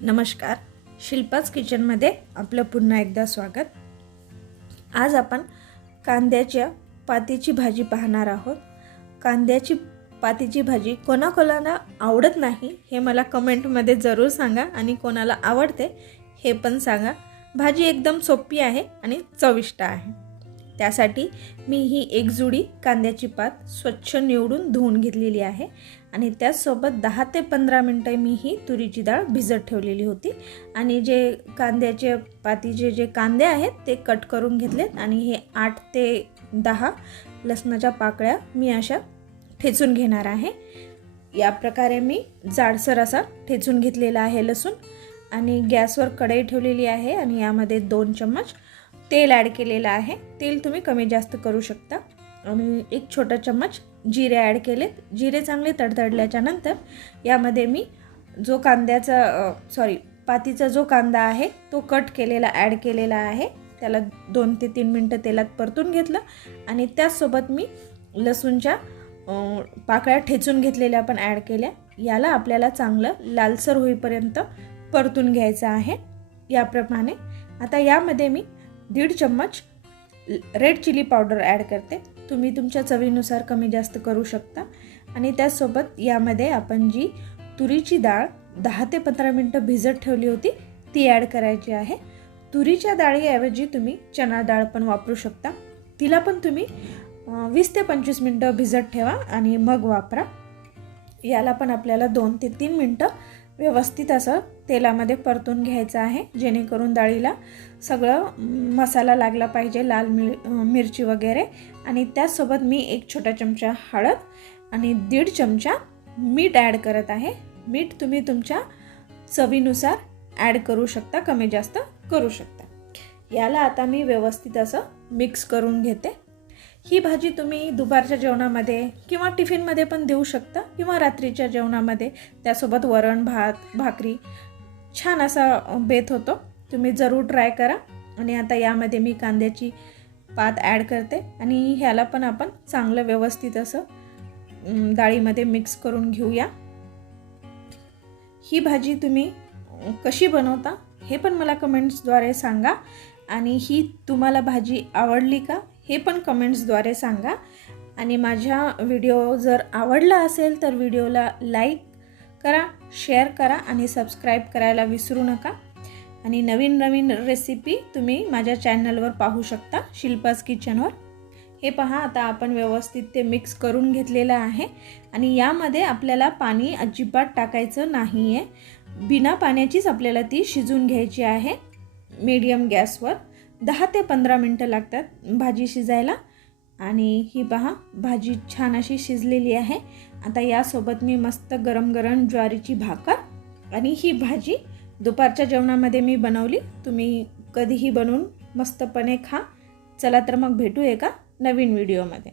नमस्कार. शिल्पाच किचनमध्ये आपलं पुन्हा एकदा स्वागत. आज आपण कांद्याच्या पातीची भाजी पाहणार आहोत. कांद्याची पातीची भाजी कोणाकोणाला आवडत नाही हे मला कमेंटमध्ये जरूर सांगा आणि कोणाला आवडते हे पण सांगा. भाजी एकदम सोपी आहे आणि चविष्ट आहे. त्यासाठी मी ही एक जुडी कांद्याची पात स्वच्छ निवडून धुवून घेतलेली आहे. आणि त्याचसोबत दहा ते पंधरा मिनटं मी ही तुरीची डाळ भिजत ठेवलेली होती. आणि जे कांद्याचे पातीचे जे कांदे आहेत ते कट करून घेतलेत. आणि हे आठ ते दहा लसणाच्या पाकळ्या मी अशा ठेचून घेणार आहे. या प्रकारे मी जाडसर असा ठेचून घेतलेला आहे लसूण. आणि गॅसवर कढई ठेवलेली आहे. आणि यामध्ये दोन चम्मच तेल ॲड केलेलं आहे. तेल तुम्ही कमी जास्त करू शकता. आणि एक छोटा चम्मच जिरे ॲड केलेत. जिरे चांगले तडतडल्याच्या नंतर यामध्ये मी जो कांद्याचा सॉरी पातीचा जो कांदा आहे तो कट केलेला ॲड केलेला आहे. त्याला दोन ते तीन मिनटं तेलात परतून घेतलं आणि त्याचसोबत मी लसूणच्या पाकळ्या ठेचून घेतलेल्या पण ॲड केल्या. याला आपल्याला चांगलं लालसर होईपर्यंत परतून घ्यायचं आहे. याप्रमाणे. आता यामध्ये मी दीड चम्मच रेड चिली पावडर ॲड करते. तुम्ही तुमच्या चवीनुसार कमी जास्त करू शकता. आणि त्याचसोबत यामध्ये आपण जी तुरीची डाळ दहा ते पंधरा मिनटं भिजत ठेवली होती ती ॲड करायची आहे. तुरीच्या डाळीऐवजी तुम्ही चणा डाळ पण वापरू शकता. तिला पण तुम्ही वीस ते पंचवीस मिनटं भिजत ठेवा आणि मग वापरा. याला पण आपल्याला दोन ते तीन मिनटं व्यवस्थित असं तेलामध्ये परतून घ्यायचं आहे जेणेकरून डाळीला सगळं मसाला लागला पाहिजे लाल मिर मिरची वगैरे. आणि त्याचसोबत मी एक छोटा चमचा हळद आणि दीड चमचा मीठ ॲड करत आहे. मीठ तुम्ही तुमच्या चवीनुसार ॲड करू शकता कमी जास्त करू शकता. याला आता मी व्यवस्थित असं मिक्स करून घेते. ही भाजी तुम्ही दुपारच्या जेवणामध्ये किंवा टिफिनमध्ये पण देऊ शकता किंवा रात्रीच्या जेवणामध्ये. त्यासोबत वरण भात भाकरी छान असा बेत होतो. तुम्ही जरूर ट्राय करा. आणि आता यामध्ये मी कांद्याची पात ॲड करते. आणि ह्याला पण आपण चांगलं व्यवस्थित असं डाळीमध्ये मिक्स करून घेऊया. ही भाजी तुम्ही कशी बनवता हे पण मला कमेंट्सद्वारे सांगा. आणि ही तुम्हाला भाजी आवडली का हे पण कमेंट्सद्वारे सांगा. आणि माझ्या व्हिडिओ जर आवडला असेल तर व्हिडिओला लाईक करा शेअर करा आणि सबस्क्राईब करायला विसरू नका. आणि नवीन नवीन रेसिपी तुम्ही माझ्या चॅनलवर पाहू शकता शिल्पास किचनवर. हे पहा आता आपण व्यवस्थित ते मिक्स करून घेतलेलं आहे. आणि यामध्ये आपल्याला पाणी अजिबात टाकायचं नाही आहे बिना पाण्याचीच आपल्याला ती शिजून घ्यायची आहे. मीडियम गॅसवर. दहा ते पंधरा मिनटं लागतात भाजी शिजायला. आणि ही पहा भाजी छान अशी शिजलेली आहे. आता यासोबत मी मस्त गरम गरम ज्वारीची भाकर आणि ही भाजी दुपारच्या जेवणामध्ये मी बनवली. तुम्ही कधीही बनवून मस्तपणे खा. चला तर मग भेटू एका नवीन व्हिडिओमध्ये.